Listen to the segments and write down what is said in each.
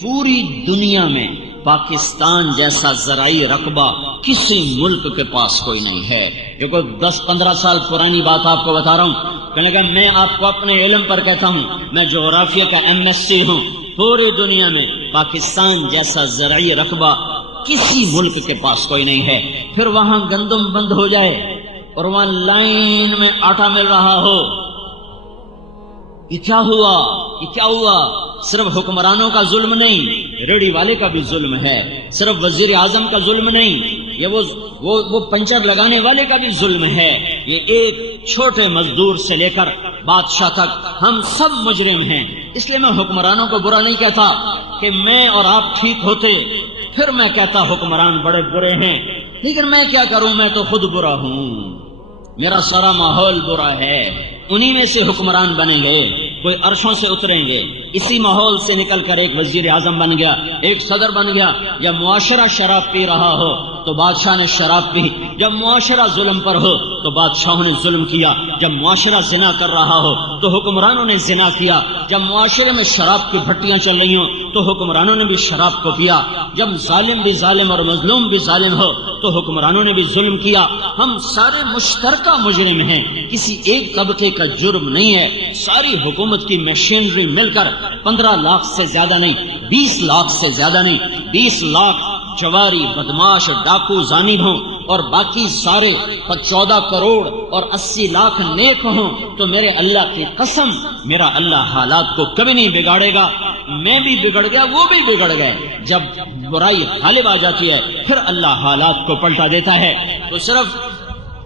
پوری دنیا میں پاکستان جیسا زرعی رقبہ کسی ملک کے پاس کوئی نہیں ہے۔ دیکھو 10-15 سال پرانی بات آپ کو بتا رہا ہوں، کہنے لگا میں آپ کو اپنے علم پر کہتا ہوں، میں جغرافیہ کا MSc ہوں، پوری دنیا میں پاکستان جیسا زرعی رقبہ کسی ملک کے پاس کوئی نہیں ہے۔ پھر وہاں گندم بند ہو جائے اور وہاں لائن میں آٹا مل رہا ہو، یہ کیا ہوا؟ یہ کیا ہوا؟ صرف حکمرانوں کا ظلم نہیں، ریڑھی والے کا بھی ظلم ہے، صرف وزیر اعظم کا ظلم نہیں، یہ وہ پنچر لگانے والے کا بھی ظلم ہے، یہ ایک چھوٹے مزدور سے لے کر بادشاہ تک ہم سب مجرم ہیں۔ اس لیے میں حکمرانوں کو برا نہیں کہتا کہ میں اور آپ ٹھیک ہوتے پھر میں کہتا حکمران بڑے برے ہیں، لیکن میں کیا کروں، میں تو خود برا ہوں، میرا سارا ماحول برا ہے۔ انہی میں سے حکمران بنیں گے، کوئی عرشوں سے اتریں گے، اسی ماحول سے نکل کر ایک وزیر اعظم بن گیا، ایک صدر بن گیا۔ جب معاشرہ شراب پی رہا ہو تو بادشاہ نے شراب پی، جب معاشرہ ظلم پر ہو تو بادشاہوں نے ظلم کیا، جب معاشرہ زنا کر رہا ہو تو حکمرانوں نے زنا کیا، جب معاشرے میں شراب کی بھٹیاں چل رہی ہوں تو حکمرانوں نے بھی شراب کو پیا، جب ظالم بھی ظالم اور مظلوم بھی ظالم ہو تو حکمرانوں نے بھی ظلم کیا۔ ہم سارے مشترکہ مجرم ہیں، کسی ایک طبقے کا جرم نہیں ہے۔ ساری حکومت کی مشینری مل کر 15 لاکھ سے زیادہ نہیں، 20 لاکھ سے زیادہ نہیں، 20 لاکھ جواری بدماش ڈاکو زانب ہوں اور باقی سارے 14 کروڑ اور 80 لاکھ نیک ہوں تو میرے اللہ کی قسم میرا اللہ حالات کو کبھی نہیں بگاڑے گا۔ میں بھی بگڑ گیا، وہ بھی بگڑ گئے۔ جب برائی غالب آ جاتی ہے پھر اللہ حالات کو پلٹا دیتا ہے۔ تو صرف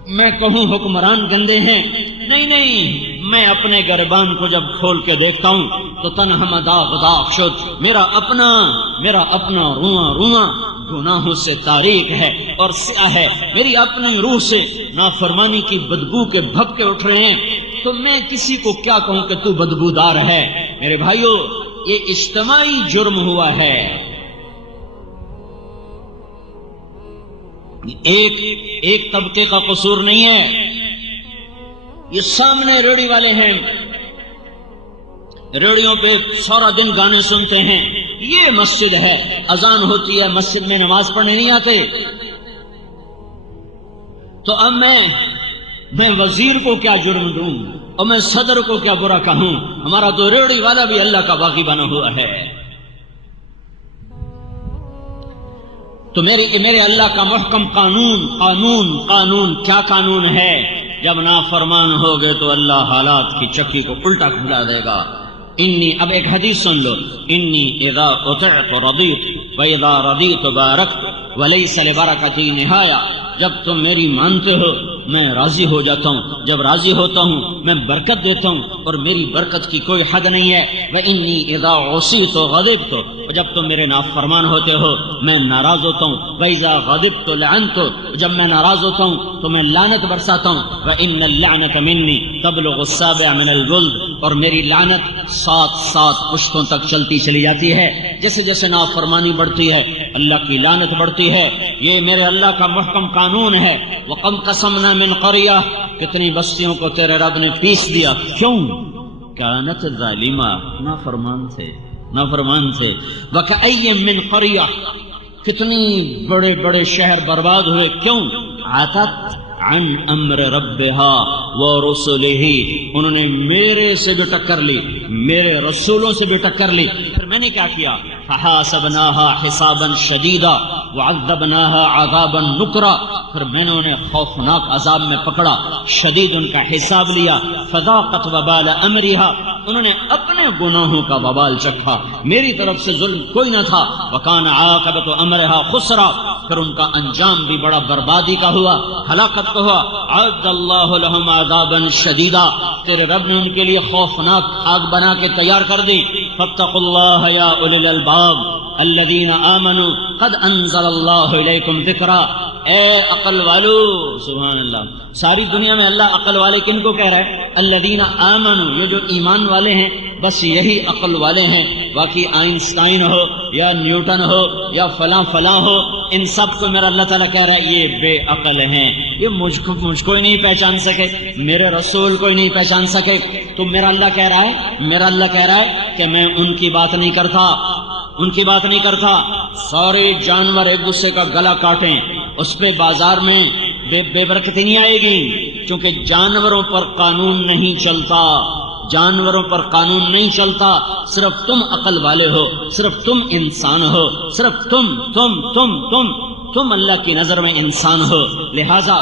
میں کہوں حکمران گندے ہیں، نہیں، میں اپنے گربان کو جب کھول کے دیکھتا ہوں تو تنہا داغ داغ شد، میرا اپنا رواں گناہوں سے تاریک ہے اور سیاہ ہے، میری اپنی روح سے نافرمانی کی بدبو کے بھبکے اٹھ رہے ہیں، تو میں کسی کو کیا کہوں کہ تو بدبودار ہے؟ میرے بھائیو، یہ اجتماعی جرم ہوا ہے، ایک طبقے کا قصور نہیں ہے۔ یہ سامنے ریڑھی والے ہیں، ریڑھیوں پہ سارا دن گانے سنتے ہیں، یہ مسجد ہے، اذان ہوتی ہے، مسجد میں نماز پڑھنے نہیں آتے۔ تو اب میں وزیر کو کیا جرم دوں اور میں صدر کو کیا برا کہوں؟ ہمارا تو ریڑھی والا بھی اللہ کا باغی بنا ہوا ہے۔ تو میرے اللہ کا محکم قانون کیا قانون ہے؟ جب نافرمان ہو گئے تو اللہ حالات کی چکی کو الٹا کھلا دے گا۔ اب ایک حدیث سن لو، انی اذا اطعت رضیت واذا رضیت بارکت ولیس لبرکتی نہایا۔ جب تم میری مانتے ہو میں راضی ہو جاتا ہوں، جب راضی ہوتا ہوں میں برکت دیتا ہوں اور میری برکت کی کوئی حد نہیں ہے۔ وَإِنِّي إِذَا عُصِيتُ غَضِبْتُ، اور جب تم میرے نافرمان ہوتے ہو میں ناراض ہوتا ہوں۔ وَإِذَا غَضِبْتُ لَعَنْتُ، جب میں ناراض ہوتا ہوں تو میں لعنت برساتا ہوں۔ وَإِنَّ اللَّعْنَةَ مِنِّي تَبْلُغُ السَّابِعَ مِنَ الْجُلْدِ، اور میری لعنت 7 پشتوں تک چلتی چلی جاتی ہے۔ جیسے جیسے نافرمانی بڑھتی ہے اللہ کی لعنت بڑھتی ہے۔ یہ میرے اللہ کا محکم قانون ہے۔ وَقَمْ قَسَمْنَا مِنْ قَرْيَةٍ، کتنی بستیوں کو تیرے رب نے پیس دیا، کیوں؟ كانت ظالمہ، نافرمان تھے۔ وَكَأَيٍّ مِّنْ قَرْيَةٍ، کتنی بڑے بڑے شہر برباد ہوئے، کیوں؟ عَتَتْ عن امر ربها ورسله، انہوں نے میرے سے بھی ٹکر لی، میرے رسولوں سے بھی ٹکر لی۔ پھر میں نے کیا کیا؟ فحاسبناها حسابا شدیدا وعذبناها عذابا نکرا، پھر میں نے انہیں خوفناک عذاب میں پکڑا، شدید ان کا حساب لیا۔ فذاقت وبال امرها، انہوں نے اپنے گناہوں کا وبال چکھا، میری طرف سے ظلم کوئی نہ تھا۔ وکان عاقبت امرها خسرا، پھر ان کا انجام بھی بڑا بربادی کا ہوا، ہلاکت کا ہوا۔ عد اللہ لهم عذابا شدیدا، تیرے رب نے ان کے لیے خوفناک آگ بنا کے تیار کر دی۔ فاتقوا اللہ یا اولی الالباب الذین آمنوا قد انزل اللہ الیکم ذکرا، اے عقل والو، سبحان اللہ۔ ساری دنیا میں اللہ عقل والے کن کو کہہ رہا ہے؟ الذین آمنوا، یہ جو ایمان والے ہیں بس یہی عقل والے ہیں، باقی آئنسٹائن ہو یا نیوٹن ہو یا فلاں ہو، ان سب کو میرا اللہ تعالیٰ کہہ رہا ہے یہ بے عقل ہیں، یہ مجھ کو ہی نہیں پہچان سکے، میرے رسول کو ہی نہیں پہچان سکے۔ تو میرا اللہ کہہ رہا ہے کہ میں ان کی بات نہیں کرتا، ان کی بات نہیں کرتا. سارے جانور ایک دوسرے کا گلا کاٹیں، اس پہ بازار میں بے برکتی نہیں آئے گی، کیونکہ جانوروں پر قانون نہیں چلتا. جانوروں پر قانون نہیں چلتا. صرف تم عقل والے ہو، صرف تم انسان ہو، صرف تم اللہ کی نظر میں انسان ہو. لہذا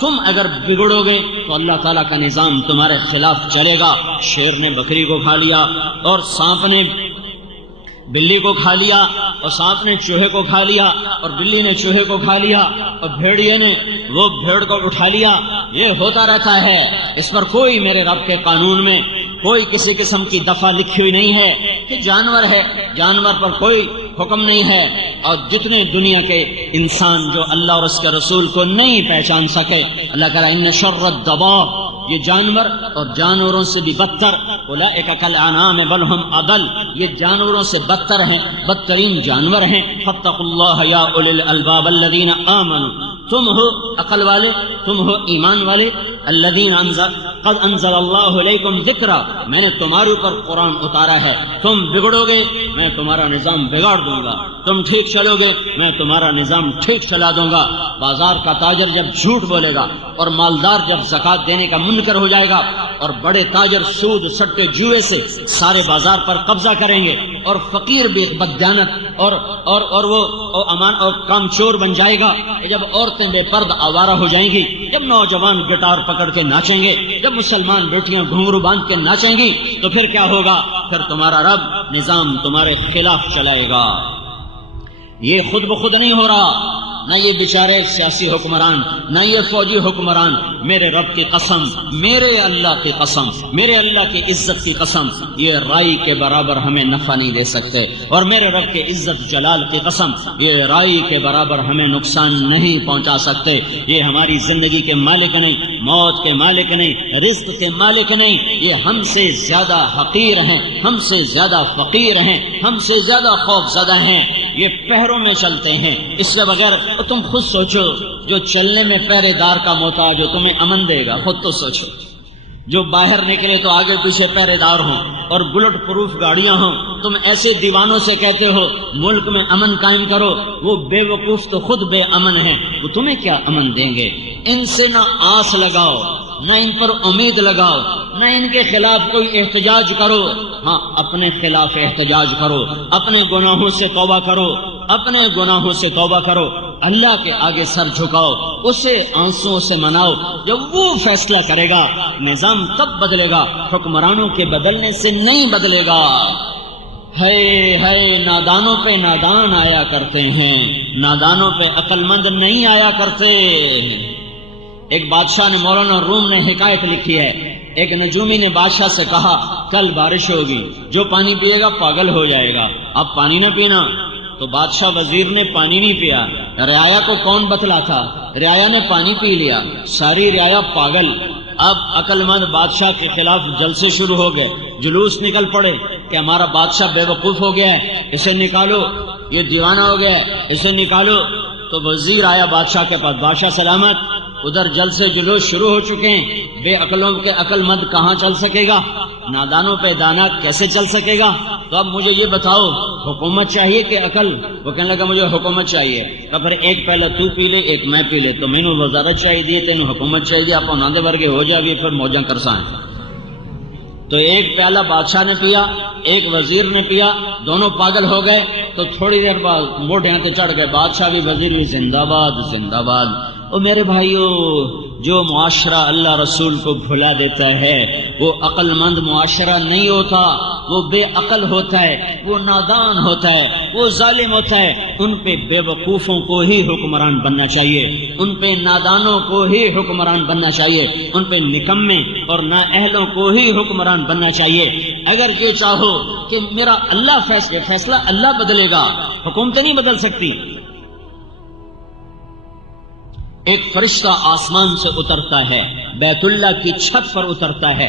تم اگر بگڑو گے تو اللہ تعالیٰ کا نظام تمہارے خلاف چلے گا. شیر نے بکری کو کھا لیا، اور سانپ نے بلی کو کھا لیا، اور سانپ نے چوہے کو کھا لیا، اور بلی نے چوہے کو کھا لیا، اور بھیڑیے نے وہ بھیڑ کو اٹھا لیا. یہ ہوتا رہتا ہے. اس پر کوئی میرے رب کے قانون میں کوئی کسی قسم کی دفعہ لکھی ہوئی نہیں ہے کہ جانور ہے، جانور پر کوئی حکم نہیں ہے. اور جتنے دنیا کے انسان جو اللہ اور اس کے رسول کو نہیں پہچان سکے، اللہ کہہ رہا ہے ان شر الدواب، یہ جانور اور جانوروں سے بھی بدتر، اولئک کالانعام بل ہم اضل، یہ جانوروں سے بدتر ہیں، بدترین جانور ہیں. فاتقوا اللہ یا اولی الالباب الذین آمنوا، تم ہو عقل والے، تم ہو ایمان والے. الذین قد انزل اللہ علیکم ذکرا، میں نے تمہارے اوپر قرآن اتارا ہے. تم بگڑو گے میں تمہارا نظام بگاڑ دوں گا، تم ٹھیک چلو گے میں تمہارا نظام ٹھیک چلا دوں گا. بازار کا تاجر جب جھوٹ بولے گا، اور مالدار جب زکوٰۃ دینے کا منکر ہو جائے گا، اور بڑے تاجر سود سٹے جوئے سے سارے بازار پر قبضہ کریں گے، اور فقیر بھی بددیانت اور وہ امان اور کام چور بن جائے گا، جب عورتیں بے پرد آوارہ ہو جائیں گی، جب نوجوان گٹار پکڑ کے ناچیں گے، جب مسلمان بیٹیاں گھنگرو باندھ کے ناچیں گی، تو پھر کیا ہوگا؟ پھر تمہارا رب نظام تمہارے خلاف چلائے گا. یہ خود بخود نہیں ہو رہا، نہ یہ بیچارے سیاسی حکمران، نہ یہ فوجی حکمران. میرے رب کی قسم، میرے اللہ کی قسم، میرے اللہ کی عزت کی قسم، یہ رائی کے برابر ہمیں نفع نہیں دے سکتے. اور میرے رب کے عزت جلال کی قسم، یہ رائی کے برابر ہمیں نقصان نہیں پہنچا سکتے. یہ ہماری زندگی کے مالک نہیں، موت کے مالک نہیں، رزق کے مالک نہیں. یہ ہم سے زیادہ حقیر ہیں، ہم سے زیادہ فقیر ہیں، ہم سے زیادہ خوف زدہ ہیں. یہ پہروں میں چلتے ہیں. اس سے بغیر تم خود سوچو، جو چلنے میں پہرے دار کا محتاج جو تمہیں امن دے گا، خود تو سوچو. جو باہر نکلے تو آگے پیچھے پہرے دار ہوں اور بلٹ پروف گاڑیاں ہوں. تم ایسے دیوانوں سے کہتے ہو ملک میں امن قائم کرو، وہ بے وقوف تو خود بے امن ہیں، وہ تمہیں کیا امن دیں گے؟ ان سے نہ آس لگاؤ، نہ ان پر امید لگاؤ، نہ ان کے خلاف کوئی احتجاج کرو. ہاں، اپنے خلاف احتجاج کرو، اپنے گناہوں سے توبہ کرو، اپنے گناہوں سے توبہ کرو. اللہ کے آگے سر جھکاؤ، اسے آنسوؤں سے مناؤ. جب وہ فیصلہ کرے گا نظام تب بدلے گا، حکمرانوں کے بدلنے سے نہیں بدلے گا. ہے نادانوں پہ نادان آیا کرتے ہیں، نادانوں پہ عقل مند نہیں آیا کرتے. ایک بادشاہ نے، مولانا روم نے حکایت لکھی ہے، ایک نجومی نے بادشاہ سے کہا کل بارش ہوگی، جو پانی پیے گا پاگل ہو جائے گا، اب پانی نہ پینا. تو بادشاہ وزیر نے پانی نہیں پیا. رعایا کو کون بتلا تھا؟ رعایا نے پانی پی لیا، ساری رعایا پاگل. اب عقل مند بادشاہ کے خلاف جلسے شروع ہو گئے، جلوس نکل پڑے کہ ہمارا بادشاہ بے وقوف ہو گیا ہے، اسے نکالو، یہ دیوانہ ہو گیا ہے، اسے نکالو. تو وزیر آیا بادشاہ کے پاس، بادشاہ سلامت، ادھر جلسے جلوس شروع ہو چکے ہیں، بے عقلوں کے عقل مند کہاں چل سکے گا، نادانوں پہ دانا کیسے چل سکے گا؟ تو اب مجھے یہ بتاؤ، حکومت چاہیے کہ عقل؟ وہ کہنے لگا مجھے حکومت چاہیے. تو پھر ایک پہلا تو پی لے، ایک میں پی لے. تو میں نے وزارت چاہیے، تینوں حکومت چاہیے، آپ ناندے ورگے ہو جائے پھر موجاں کرسائیں. تو ایک پیالہ بادشاہ نے پیا، ایک وزیر نے پیا، دونوں پاگل ہو گئے. تو تھوڑی دیر بعد موڈیاں تو چڑھ گئے، بادشاہ بھی وزیر بھی زندہ باد زندہ باد. او میرے بھائیو، جو معاشرہ اللہ رسول کو بھلا دیتا ہے وہ عقل مند معاشرہ نہیں ہوتا، وہ بے عقل ہوتا ہے، وہ نادان ہوتا ہے، وہ ظالم ہوتا ہے. ان پہ بے وقوفوں کو ہی حکمران بننا چاہیے، ان پہ نادانوں کو ہی حکمران بننا چاہیے، ان پہ نکمے اور نااہلوں کو ہی حکمران بننا چاہیے. اگر یہ چاہو کہ میرا اللہ فیصلہ اللہ بدلے گا، حکومتیں نہیں بدل سکتی. ایک فرشتہ آسمان سے اترتا ہے، بیت اللہ کی چھت پر اترتا ہے،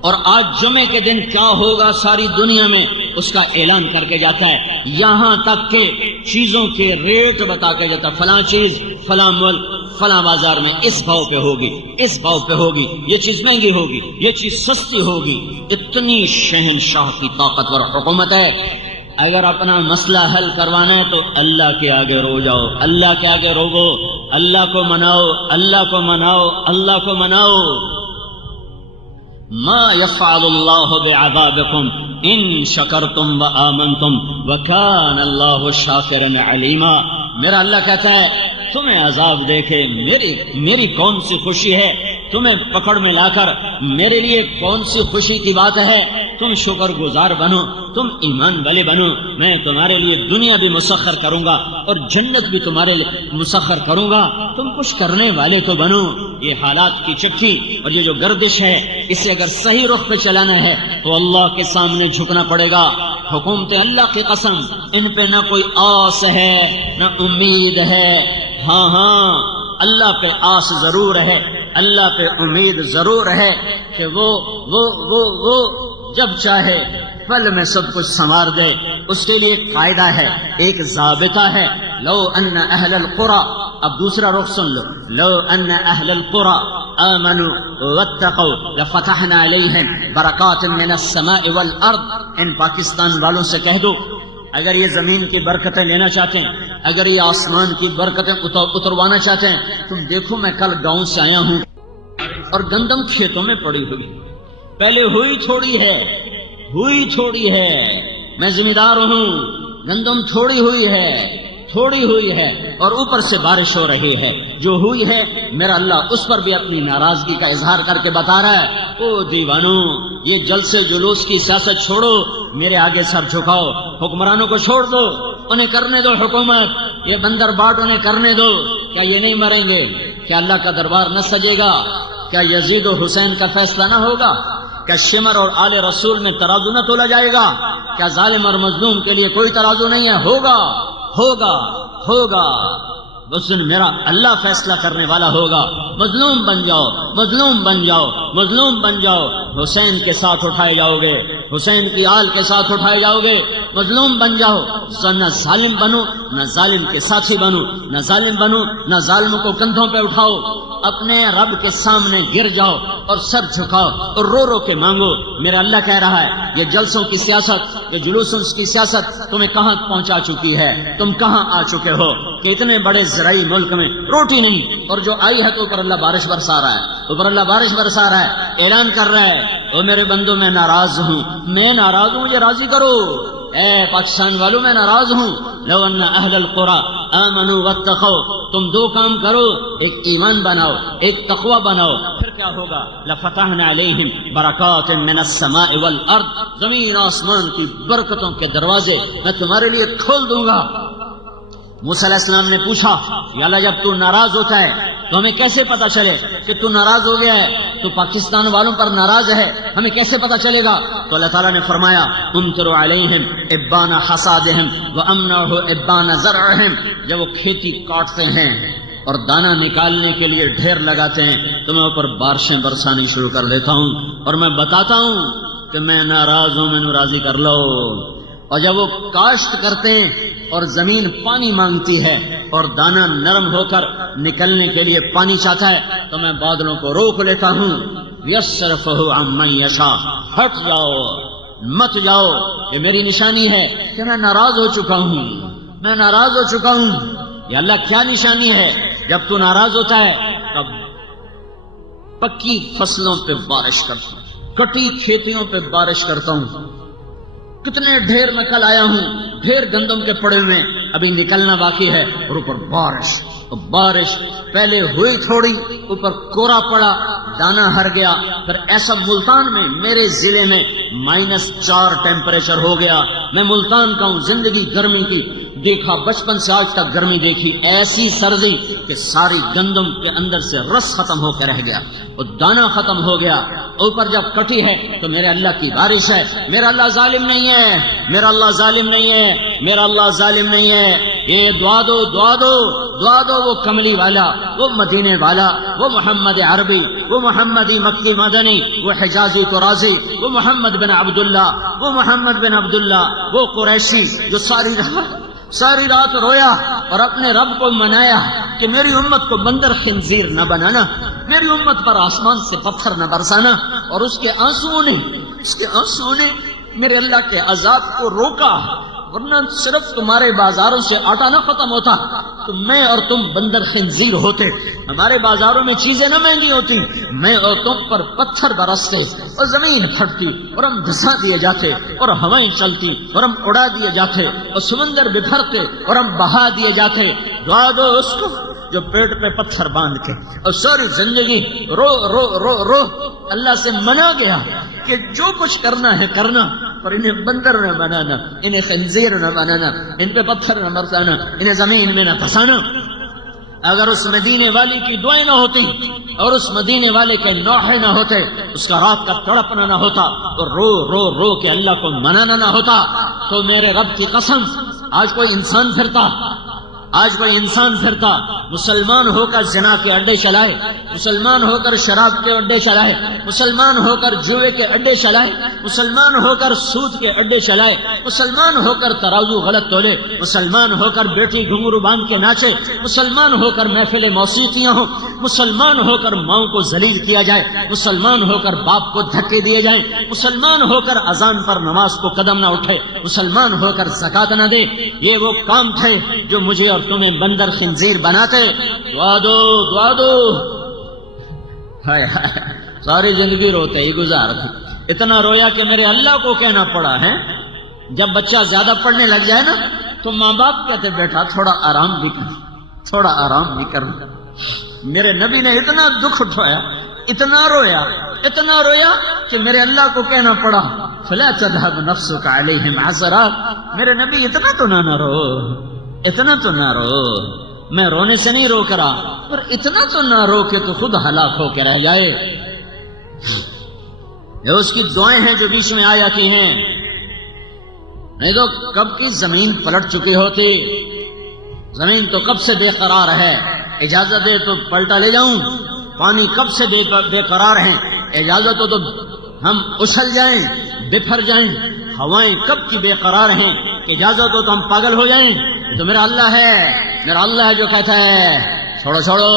اور آج جمعے کے دن کیا ہوگا ساری دنیا میں اس کا اعلان کر کے جاتا ہے. یہاں تک کہ چیزوں کے ریٹ بتا کے جاتا ہے، فلاں چیز فلاں ملک فلاں بازار میں اس بھاؤ پہ ہوگی، اس بھاؤ پہ ہوگی، یہ چیز مہنگی ہوگی، یہ چیز سستی ہوگی. اتنی شہنشاہ کی طاقتور حکومت ہے. اگر اپنا مسئلہ حل کروانا ہے تو اللہ کے آگے رو جاؤ، اللہ کے آگے روو، اللہ کو مناؤ، اللہ کو مناؤ، اللہ کو مناؤ۔ ما يفعل الله بعذابكم ان شکرتم وآمنتم وكان الله شاکرا علیما۔ میرا اللہ کہتا ہے تمہیں عذاب دے کے میری کون سی خوشی ہے؟ تمہیں پکڑ میں لا کر میرے لیے کون سی خوشی کی بات ہے؟ تم شکر گزار بنو، تم ایمان والے بنو، میں تمہارے لیے دنیا بھی مسخر کروں گا اور جنت بھی تمہارے لیے مسخر کروں گا، تم کچھ کرنے والے تو بنو۔ یہ حالات کی چکی اور یہ جو گردش ہے، اسے اگر صحیح رخ پہ چلانا ہے تو اللہ کے سامنے جھکنا پڑے گا۔ حکومت اللہ کی قسم، ان پہ نہ کوئی آس ہے نہ امید ہے۔ ہاں اللہ پہ آس ضرور ہے، اللہ پہ امید ضرور ہے کہ وہ جب چاہے پل میں سب کچھ سنوار دے۔ اس کے لیے ایک قاعدہ ہے، ایک ضابطہ ہے، لو ان اہل القرى، اب دوسرا رخ سن لو، لو ان اہل القرى آمنوا واتقوا لفتحنا علیہم برکات من السماء والارض۔ ان پاکستان والوں سے کہہ دو اگر یہ زمین کی برکتیں لینا چاہتے ہیں، اگر یہ آسمان کی برکتیں اتروانا چاہتے ہیں، تم دیکھو میں کل گاؤں سے آیا ہوں اور گندم کھیتوں میں پڑی ہوئی، پہلے ہوئی تھوڑی ہے، میں ذمہ دار ہوں، گندم تھوڑی ہوئی ہے اور اوپر سے بارش ہو رہی ہے، جو ہوئی ہے میرا اللہ اس پر بھی اپنی ناراضگی کا اظہار کر کے بتا رہا ہے، او دیوانو یہ جلسے جلوس کی سیاست چھوڑو، میرے آگے سر جھکاؤ، حکمرانوں کو چھوڑ دو، انہیں کرنے دو حکومت، یہ بندر باٹ انہیں کرنے دو۔ کیا یہ نہیں مریں گے؟ کیا اللہ کا دربار نہ سجے گا؟ کیا یزید و حسین کا فیصلہ نہ ہوگا؟ کیا شمر اور آل رسول میں ترازو نہ تولا جائے گا؟ کیا ظالم اور مظلوم کے لیے کوئی ترازو نہیں ہے؟ ہوگا اس دن میرا اللہ فیصلہ کرنے والا ہوگا۔ مظلوم بن جاؤ، حسین کے ساتھ اٹھائے جاؤ گے، حسین کی آل کے ساتھ اٹھائے جاؤ گے، مظلوم بن جاؤ، نہ ظالم بنو نہ ظالم کے ساتھی بنو، نہ ظالم کو کندھوں پہ اٹھاؤ، اپنے رب کے سامنے گر جاؤ اور سر جھکاؤ اور رو رو کے مانگو۔ میرا اللہ کہہ رہا ہے یہ جلسوں کی سیاست، یہ جلوسوں کی سیاست تمہیں کہاں پہنچا چکی ہے؟ تم کہاں آ چکے ہو کہ اتنے بڑے زرعی ملک میں روٹی نہیں، اور جو آئی ہے تو اوپر اللہ بارش برسا رہا ہے، اعلان کر رہا ہے او میرے بندو میں ناراض ہوں، مجھے راضی کرو۔ اے پاکستان والوں میں ناراض ہوں۔ لو ان اہل القرى آمنوا واتقوا، تم دو کام کرو، ایک ایمان بناؤ، ایک تقوی بناؤ، پھر کیا ہوگا؟ لفتحنا علیہم برکات من السماء والارض، زمین آسمان کی برکتوں کے دروازے میں تمہارے لیے کھول دوں گا۔ موسیٰ علیہ السلام نے پوچھا یا اللہ جب تو ناراض ہوتا ہے تو ہمیں کیسے پتا چلے کہ تو ناراض ہو گیا ہے، تو پاکستان والوں پر ناراض ہے، ہمیں کیسے پتا چلے گا؟ تو اللہ تعالیٰ نے فرمایا امطر علیہم ابان حصادہم وامنعہ ابان زرعہم، جب وہ کھیتی کاٹتے ہیں اور دانہ نکالنے کے لیے ڈھیر لگاتے ہیں تو میں اوپر بارشیں برسانی شروع کر دیتا ہوں اور میں بتاتا ہوں کہ میں ناراض ہوں، میں راضی کر لو۔ اور جب وہ کاشت کرتے ہیں اور زمین پانی مانگتی ہے اور دانہ نرم ہو کر نکلنے کے لیے پانی چاہتا ہے تو میں بادلوں کو روک لیتا ہوں۔ یصرفہ عن من یشاء، ہٹ جاؤ، مت جاؤ، یہ میری نشانی ہے کہ میں ناراض ہو چکا ہوں۔ یہ اللہ کیا نشانی ہے؟ جب تو ناراض ہوتا ہے تب پکی فصلوں پہ بارش کرتا ہوں، کٹی کھیتیوں پہ بارش کرتا ہوں۔ کتنے ڈھیر میں کل آیا ہوں، ڈھیر گندم کے پڑے ہوئے ابھی نکلنا باقی ہے، اور اوپر بارش پہلے ہوئی تھوڑی، اوپر کورا پڑا، دانا ہر گیا، پھر ایسا ملتان میں میرے ضلع میں -4 ٹیمپریچر ہو گیا۔ میں ملتان کا ہوں، زندگی گرمی کی دیکھا، بچپن سے آج تک گرمی دیکھی، ایسی سردی کہ ساری گندم کے اندر سے رس ختم ہو کے رہ گیا اور دانا ختم ہو گیا۔ اوپر جب کٹی ہے تو میرے اللہ کی بارش ہے۔ میرا اللہ ظالم نہیں ہے۔ یہ دعا دو وہ کملی والا، وہ مدینے والا، وہ محمد عربی، وہ محمدی مکی مدنی، وہ حجازی قرازی، وہ محمد بن عبداللہ، وہ قریشی جو ساری رات رویا اور اپنے رب کو منایا کہ میری امت کو بندر خنزیر نہ بنانا، میری امت پر آسمان سے پتھر نہ برسانا، اور اس کے آنسوؤں نے میرے اللہ کے عذاب کو روکا۔ ورنہ صرف تمہارے بازاروں سے آٹا نہ ختم ہوتا تو میں اور تم بندر خنزیر ہوتے، ہمارے بازاروں میں چیزیں نہ مہنگی ہوتی، میں اور تم پر پتھر برستے اور زمین پھٹتی اور ہم دھسا دیے جاتے اور ہوائیں چلتی اور ہم اڑا دیے جاتے اور سمندر بکھرتے اور ہم بہا دیے جاتے۔ دعا دو اس کو جو پیٹ پہ پتھر باندھ کے اور ساری زندگی رو رو رو رو اللہ سے منا گیا کہ جو کچھ کرنا ہے کرنا، اور انہیں بندر نہ بنانا، انہیں خنزیر نہ بنانا، ان پہ پتھر نہ برسانا، انہیں زمین میں نہ پھنسانا۔ اگر اس مدینے والی کی دعائیں نہ ہوتی اور اس مدینے والے کے نوحے نہ ہوتے، اس کا رات کا تڑپنا نہ ہوتا اور رو رو رو کے اللہ کو منانا نہ ہوتا، تو میرے رب کی قسم آج کوئی انسان پھرتا مسلمان ہو کر زنا کے اڈے چلائے، مسلمان ہو کر شراب کے اڈے چلائے، مسلمان ہو کر جوئے کے اڈے چلائے، مسلمان ہو کر سود کے اڈے چلائے، مسلمان ہو کر ترازو غلط تولے، مسلمان ہو کر بیٹی گھنگرو باندھ کے ناچے، مسلمان ہو کر محفل موسیقیاں ہوں، مسلمان ہو کر ماؤں کو ذلیل کیا جائے، مسلمان ہو کر باپ کو دھکے دیے جائیں، مسلمان ہو کر اذان پر نماز کو قدم نہ اٹھے، مسلمان ہو کر زکات نہ دے۔ یہ وہ کام تھے جو مجھے اور تمہیں بندر خنزیر بناتے۔ دعا دو دعا دو۔ ہائے ہائے، ساری زندگی روتے ہی گزار، اتنا رویا کہ میرے اللہ کو کہنا پڑا ہے۔ جب بچہ زیادہ پڑھنے لگ جائے نا تو ماں باپ کہتے بیٹا تھوڑا آرام بھی کر، تھوڑا آرام بھی کرنا۔ میرے نبی نے اتنا دکھ اٹھایا، اتنا رویا کہ میرے اللہ کو کہنا پڑا فلا تذهب نفسك عليهم حسرات۔ میرے نبی اتنا تو نہ رو، اتنا تو نہ رو، میں رونے سے نہیں روک رہا، پر اتنا تو نہ رو کہ تو خود ہلاک ہو کے رہ جائے۔ یہ اس کی دعائیں ہیں جو بیچ میں آیا کی ہیں، نہیں تو کب کی زمین پلٹ چکی ہوتی۔ زمین تو کب سے بے قرار ہے، اجازت دے تو پلٹا لے جاؤں۔ پانی کب سے بے قرار ہیں، اجازت ہو تو ہم اچھل جائیں، بکھر جائیں۔ ہوائیں کب کی بے قرار ہیں، اجازت ہو تو ہم پاگل ہو جائیں۔ یہ تو میرا اللہ ہے، میرا اللہ ہے جو کہتا ہے چھوڑو چھوڑو،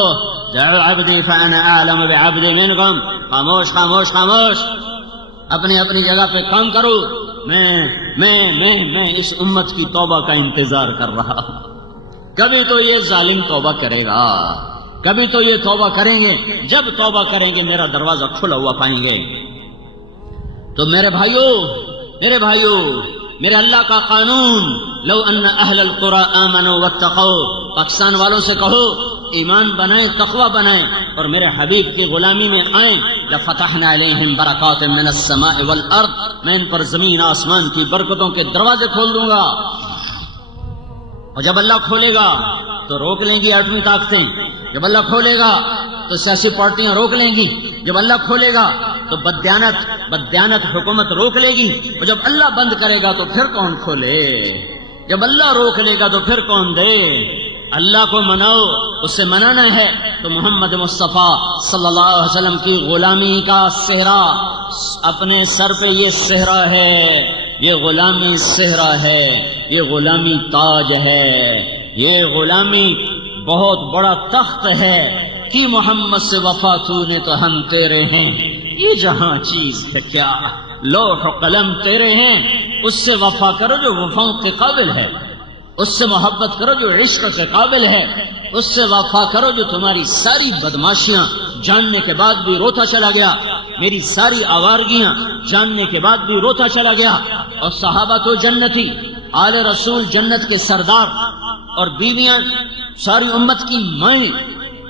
دعوا عبدی فانا اعلم بعبدی منکم۔ خاموش خاموش خاموش، اپنی اپنی جگہ پہ کام کرو۔ میں اس امت کی توبہ کا انتظار کر رہا ہوں۔ کبھی تو یہ ظالم توبہ کرے گا، کبھی تو یہ توبہ کریں گے۔ جب توبہ کریں گے میرا دروازہ کھلا ہوا پائیں گے۔ تو میرے بھائیوں، میرے اللہ کا قانون، لو ان اہل القرى آمنوا واتقوا، پاکستان والوں سے کہو ایمان بنائیں، تقوی بنائیں اور میرے حبیب کی غلامی میں آئیں، لفتحنا علیہم برکات من السماء والارض، میں ان پر زمین آسمان کی برکتوں کے دروازے کھول دوں گا۔ اور جب اللہ کھولے گا تو روک لیں گی ایٹمی طاقتیں، جب اللہ کھولے گا تو سیاسی پارٹیاں روک لیں گی، جب اللہ کھولے گا تو بددیانت حکومت روک لے گی، اور جب اللہ بند کرے گا تو پھر کون کھولے؟ جب اللہ روک لے گا تو پھر کون دے؟ اللہ کو مناؤ، اس سے منانا ہے تو محمد مصطفیٰ صلی اللہ علیہ وسلم کی غلامی کا صحرا اپنے سر پہ، یہ صحرا ہے، یہ غلامی صحرا ہے، یہ غلامی تاج ہے، یہ غلامی بہت بڑا تخت ہے کہ محمد سے وفا تو نے تو ہم تیرے ہیں۔ یہ جہاں چیز ہے کیا، لوح و قلم تیرے ہیں، اس سے وفا کرو جو وفاؤں کے قابل ہے، اس سے محبت کرو جو عشق کے قابل ہے، اس سے وفا کرو جو تمہاری ساری بدماشیاں جاننے کے بعد بھی روتا چلا گیا، میری ساری آوارگیاں جاننے کے بعد بھی روتا چلا گیا۔ اور صحابہ تو جنتی، آل رسول جنت کے سردار، اور بیویاں ساری امت کی مائیں،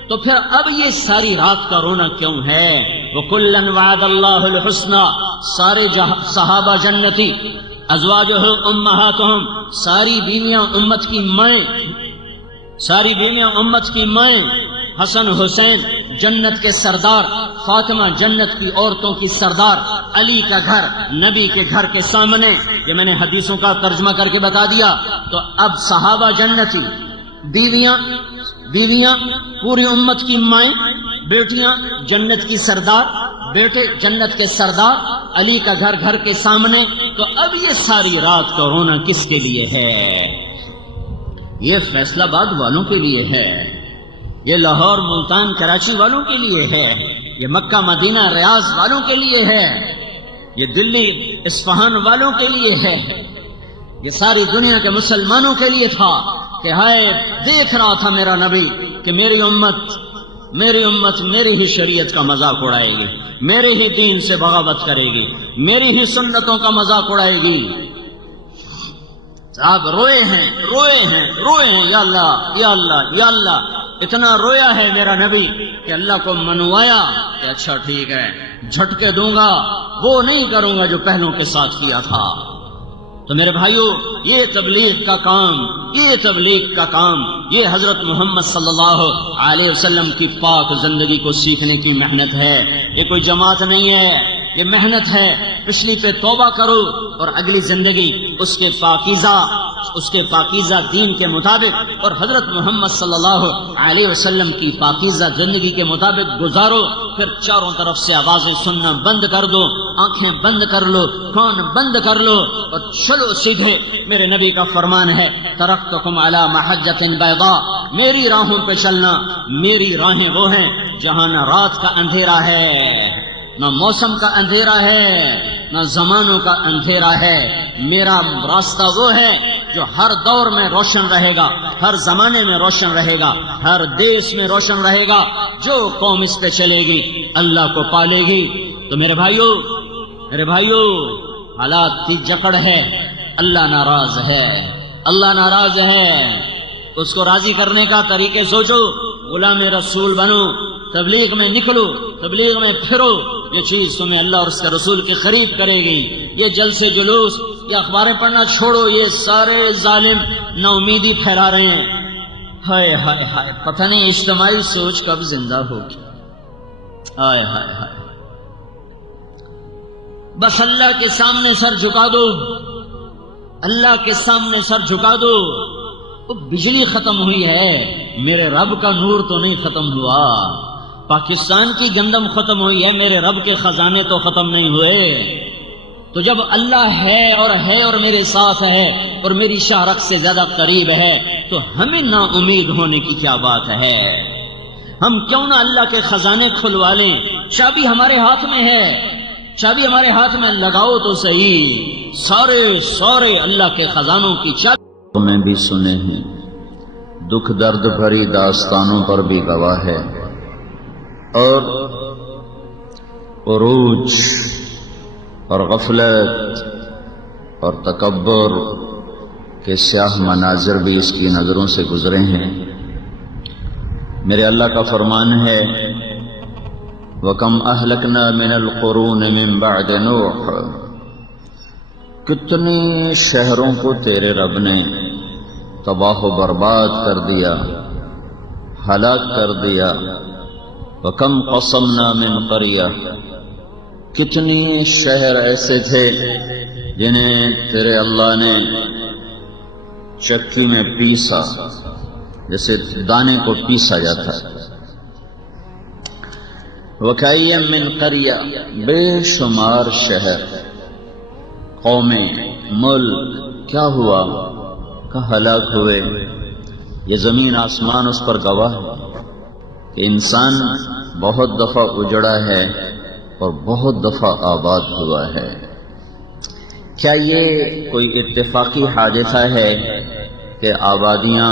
تو پھر اب یہ ساری رات کا رونا کیوں ہے؟ وَكُلًّا وَعَدَ اللَّهُ الْحُسْنَى، سارے صحابہ جنتی، ازواجہ امہاتہم، ساری بیویاں امت کی مائیں، ساری بیویاں امت کی مائیں، حسن حسین جنت کے سردار، فاطمہ جنت کی عورتوں کی سردار، علی کا گھر نبی کے گھر کے سامنے، یہ میں نے حدیثوں کا ترجمہ کر کے بتا دیا۔ تو اب صحابہ جنتی، بیویاں پوری امت کی مائیں، بیٹیاں جنت کی سردار، بیٹے جنت کے سردار، علی کا گھر گھر کے سامنے، تو اب یہ ساری رات کا رونا کس کے لیے ہے؟ یہ فیصلہ آباد والوں کے لیے ہے، یہ لاہور ملتان کراچی والوں کے لیے ہے، یہ مکہ مدینہ ریاض والوں کے لیے ہے، یہ دلی اصفہان والوں کے لیے ہے، یہ ساری دنیا کے مسلمانوں کے لیے تھا کہ ہائے دیکھ رہا تھا میرا نبی کہ میری امت میری ہی شریعت کا مذاق اڑائے گی، میرے ہی دین سے بغاوت کرے گی، میری ہی سنتوں کا مذاق اڑائے گی۔ آپ روئے ہیں یا اللہ یا اللہ یا اللہ، اتنا رویا ہے میرا نبی کہ اللہ کو منوایا کہ اچھا ٹھیک ہے جھٹکے دوں گا، وہ نہیں کروں گا جو پہلوں کے ساتھ کیا تھا۔ تو میرے بھائیو، یہ تبلیغ کا کام، یہ حضرت محمد صلی اللہ علیہ وسلم کی پاک زندگی کو سیکھنے کی محنت ہے۔ یہ کوئی جماعت نہیں ہے، یہ محنت ہے۔ پچھلی پہ توبہ کرو اور اگلی زندگی اس کے پاکیزہ دین کے مطابق اور حضرت محمد صلی اللہ علیہ وسلم کی پاکیزہ زندگی کے مطابق گزارو۔ پھر چاروں طرف سے آوازیں سننا بند کر دو، آنکھیں بند کر لو، کان بند کر لو اور چلو سیدھے۔ میرے نبی کا فرمان ہے ترکتکم علی محجۃ بیضاء، میری راہوں پہ چلنا۔ میری راہیں وہ ہیں جہاں نہ رات کا اندھیرا ہے، نہ موسم کا اندھیرا ہے، نہ زمانوں کا اندھیرا ہے۔ میرا راستہ وہ ہے جو ہر دور میں روشن رہے گا، ہر زمانے میں روشن رہے گا، ہر دیش میں روشن رہے گا۔ جو قوم اس پہ چلے گی اللہ کو پالے گی۔ تو میرے بھائیو حالات کی جکڑ ہے، اللہ ناراض ہے۔ اس کو راضی کرنے کا طریقے سوچو، غلام رسول بنو، تبلیغ میں نکلو، تبلیغ میں پھرو۔ یہ چیز تمہیں اللہ اور اس کے رسول کے قریب کرے گی۔ یہ جلسے جلوس، یہ اخباریں پڑھنا چھوڑو، یہ سارے ظالم نا امیدی پھیلا رہے ہیں۔ ہائے ہائے ہائے، پتہ نہیں اجتماعی سوچ کب زندہ ہوگی۔ ہائے ہائے ہائے، بس اللہ کے سامنے سر جھکا دو، اللہ کے سامنے سر جھکا دو۔ وہ بجلی ختم ہوئی ہے، میرے رب کا نور تو نہیں ختم ہوا۔ پاکستان کی گندم ختم ہوئی ہے، میرے رب کے خزانے تو ختم نہیں ہوئے۔ تو جب اللہ ہے اور میرے ساتھ ہے اور میری شارق سے زیادہ قریب ہے، تو ہمیں نا امید ہونے کی کیا بات ہے؟ ہم کیوں نہ اللہ کے خزانے کھلوا لیں؟ چابی ہمارے ہاتھ میں ہے، چابی ہمارے ہاتھ میں، لگاؤ تو صحیح۔ سارے اللہ کے خزانوں کی چابی میں بھی سنے ہیں، دکھ درد بھری داستانوں پر بھی گواہ ہے، اور عروج اور غفلت اور تکبر کے سیاہ مناظر بھی اس کی نظروں سے گزرے ہیں۔ میرے اللہ کا فرمان ہے وَكَمْ أَهْلَكْنَا مِنَ الْقُرُونِ مِنْ بَعْدِ نُوحٍ، کتنے شہروں کو تیرے رب نے تباہ و برباد کر دیا، ہلاک کر دیا۔ وَكَمْ قَصَمْنَا مِنْ قَرْيَةٍ، کتنی شہر ایسے تھے جنہیں تیرے اللہ نے چکی میں پیسا، جیسے دانے کو پیسا جاتا ہے۔ وَكَأَيٍّ مِّن قَرْيَةٍ، بے شمار شہر، قومیں، ملک کیا ہوا کہ ہلاک ہوئے۔ یہ زمین آسمان اس پر گواہ ہے کہ انسان بہت دفعہ اجڑا ہے اور بہت دفعہ آباد ہوا ہے۔ کیا یہ کوئی اتفاقی حادثہ ہے کہ آبادیاں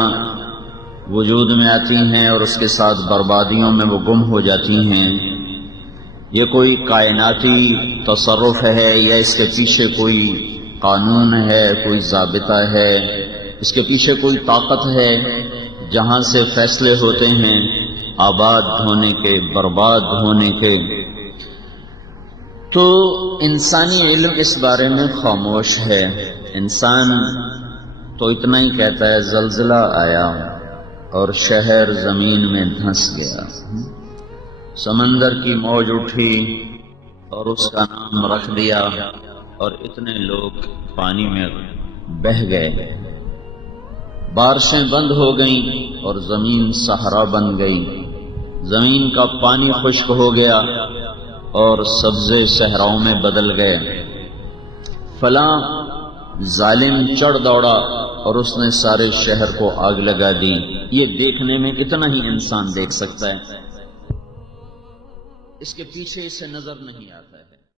وجود میں آتی ہیں اور اس کے ساتھ بربادیوں میں وہ گم ہو جاتی ہیں؟ یہ کوئی کائناتی تصرف ہے یا اس کے پیچھے کوئی قانون ہے، کوئی ضابطہ ہے، اس کے پیچھے کوئی طاقت ہے جہاں سے فیصلے ہوتے ہیں آباد ہونے کے، برباد ہونے کے؟ تو انسانی علم اس بارے میں خاموش ہے۔ انسان تو اتنا ہی کہتا ہے زلزلہ آیا اور شہر زمین میں دھنس گیا، سمندر کی موج اٹھی اور اس کا نام رکھ دیا اور اتنے لوگ پانی میں بہہ گئے، بارشیں بند ہو گئیں اور زمین صحرا بن گئی، زمین کا پانی خشک ہو گیا اور سبزے صحراؤں میں بدل گئے۔ فلاں ظالم چڑھ دوڑا اور اس نے سارے شہر کو آگ لگا دی۔ یہ دیکھنے میں اتنا ہی انسان دیکھ سکتا ہے، اس کے پیچھے اسے نظر نہیں آتا۔